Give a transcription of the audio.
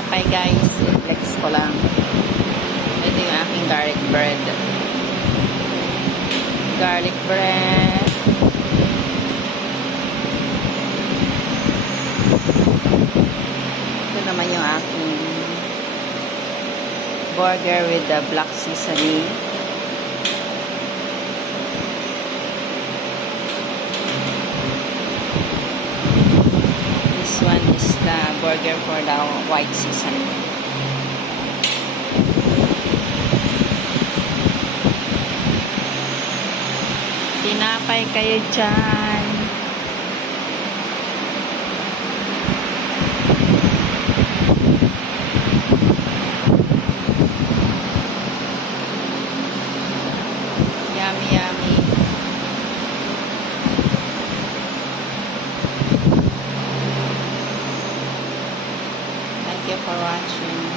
tinapay guys. I-flex ko lang. Ito yung aking garlic bread. Garlic bread. Ito naman yung aking burger with the black seasoning. This one is the burger for the white seasoning. Tinapay kayo dyan. Yummy, yummy. Thank you for watching.